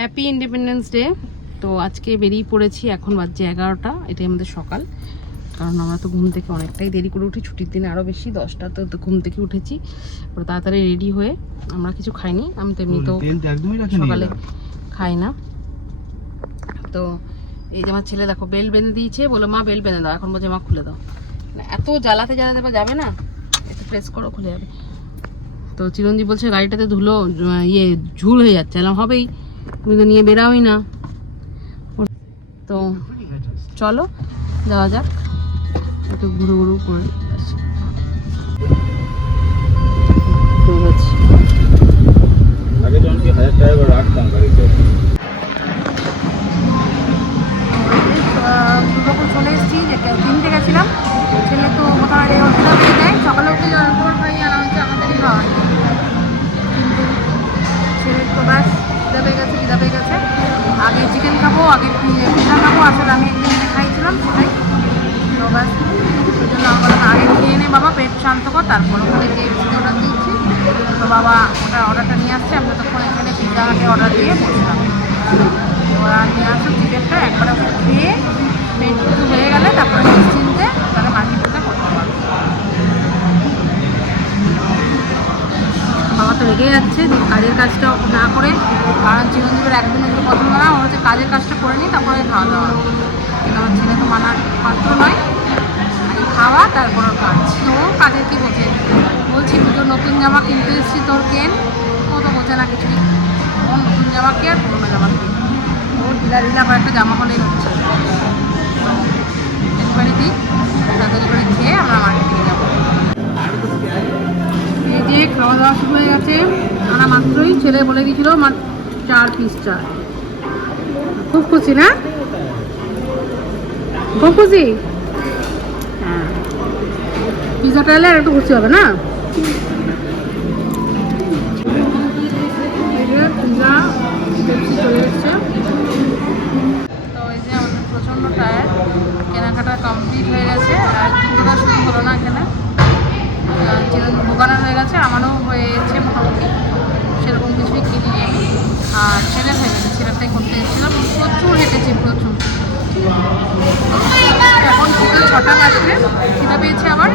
Happy independence day. তো আজকে বেরিয়ে পড়েছি, এখন বাজছে 11টা, এটাই আমাদের সকাল। কারণ আমরা তো ঘুম থেকে অনেকটাই দেরি করে উঠি, ছুটির দিনে আরও বেশি, 10টা তো ঘুম থেকে উঠেছি। ওরা তাড়াতাড়ি রেডি হয়ে, আমরা কিছু খাইনি, আমি তো এমনি তো সকালে খাই না। তো এই যে আমার ছেলে দেখো বেল বেঁধে দিয়েছে, বলো মা বেল বেঁধে দাও, এখন বলছে মা খুলে দাও। এত জ্বালাতে জ্বালাতে যাবে না, একটু প্রেস করো খুলে যাবে। তো চিরঞ্জিত বলছে গাড়িটাতে ধুলো ঝুল হয়ে যাচ্ছে, এরকম হবেই, তুমি তো নিয়ে বেরাওই না। তো চলো যাওয়া যাক, একটু ঘুরু ঘুরু করে আসি। দুর্গাপুর চলে এসেছি, কিনতে গেছিলাম। ছেলে তো কোথাও দেয়, সকালে উঠে খাবার খাইয়ে আনা হয়েছে, আমাদেরই খাওয়া। কিন্তু ছেলের তো ব্যাস খিদা পেয়ে গেছে। আগে চিকেন খাবো, আগে পিঠা খাবো, আসলে আমি একদিন খাইছিলাম সেটাই। তো ব্যাস ওই জন্য আমার আগে খেয়ে নে বাবা, পেট শান্ত কর, তারপর ওখানে KFC অর্ডার দিচ্ছি। তো বাবা ওটা অর্ডারটা নিয়ে আসছে, আমরা তখন এখানে পিৎজাকে অর্ডার দিয়ে বসলাম। ওরা নিয়ে আসো চিকেনটা, একবারে খেয়ে পেট কিছু হয়ে গেলে তারপরে নিশ্চিন্তে তাহলে মার্কেটটা করতে পারবো। বাবা তো রেগে যাচ্ছে কাজের কাজটা না করে, কারণ চিরঞ্জীবের একদিন একটু পছন্দ না, ওর হচ্ছে কাজের কাজটা করে নিই তারপরে খাওয়া দাওয়া। কিন্তু আমার ছেলে তো মানার পাত্র নয়, আগে খাওয়া তারপর কাজ। তো কাজের কী বোঝে, বলছি দুটো নতুন জামা কিনতে এসেছি তোর কেন, ও তো বোঝে না কিছুই। ও নতুন জামা কে আর পুরোনো জামা কে, ওর ঢিলা ঢিলা কয়েকটা জামা হলেই হচ্ছে। ডেলিভারি দিই, তাড়াতাড়ি করে খেয়ে আমরা মার্কেটে যাবো। এই যে খাওয়া দাওয়া শুরু হয়ে গেছে, আনা মাত্রই ছেলে বলে দিয়েছিল 4 পিস চার। খুব খুশি না, খুব খুশি। হ্যাঁ, পিৎজাটা এলে আর একটু খুশি হবে না। পিৎজা চলে এসছে। তো এই যে আমাদের প্রচণ্ড টায়ার, কেনাকাটা কমপ্লিট হয়ে গেছে, আর কিনতে শুরু হলো না এখানে। দোকানে হয়ে গেছে, আমারও হয়েছে মোটামুটি, সেরকম কিছুই কিনি। আর ছেলের হয়ে গেছে, ছেলেটাই করতে এসেছিলাম, প্রচুর হেঁটেছি প্রচুর। এখন বিকেল 6টা বাজবে, খিদে পেয়েছে আবার,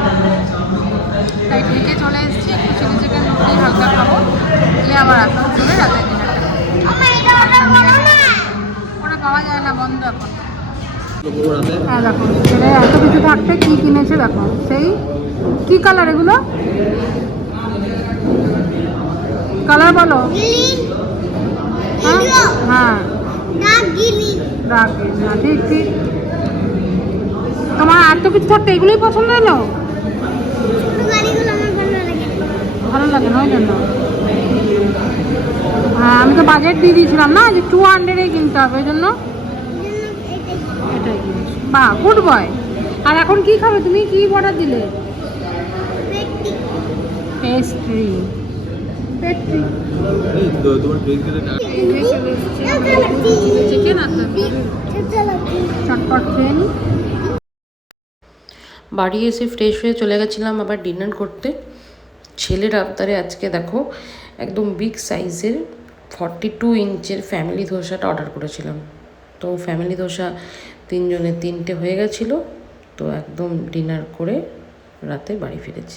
তাই ঢেকে চলে এসেছি। একটু চিলি চিকেন রুটি হালকা খাবো, দিয়ে আবার এখন চলে রাতে ওটা পাওয়া যায় না, বন্ধ এখন। হ্যাঁ দেখো ছেলে এত কিছু থাকতে কি কিনেছে দেখো, সেই কি কালার এগুলো, কালার বলো। হ্যাঁ ঠিক ঠিক, তোমার এত কিছু থাকতে এগুলোই পছন্দ হলো, ভালো লাগে না ওই জন্য। হ্যাঁ আমি তো বাজেট দিয়ে দিয়েছিলাম না, যে 200 কিনতে হবে, ওই জন্য এটাই কিনেছি। বাহ গুড বয়। আর এখন কি খাবে তুমি, কি অর্ডার দিলে? পেস্ট্রি। বাড়ি এসে ফ্রেশ হয়ে চলে গেছিলাম আবার ডিনার করতে। ছেলের আবদারে আজকে দেখো একদম বিগ সাইজের 42 ইঞ্চের ফ্যামিলি ধোসাটা অর্ডার করেছিলাম। তো ফ্যামিলি ধোসা 3 জনের 3টে হয়ে গেছিলো। তো একদম ডিনার করে রাতে বাড়ি ফিরেছি।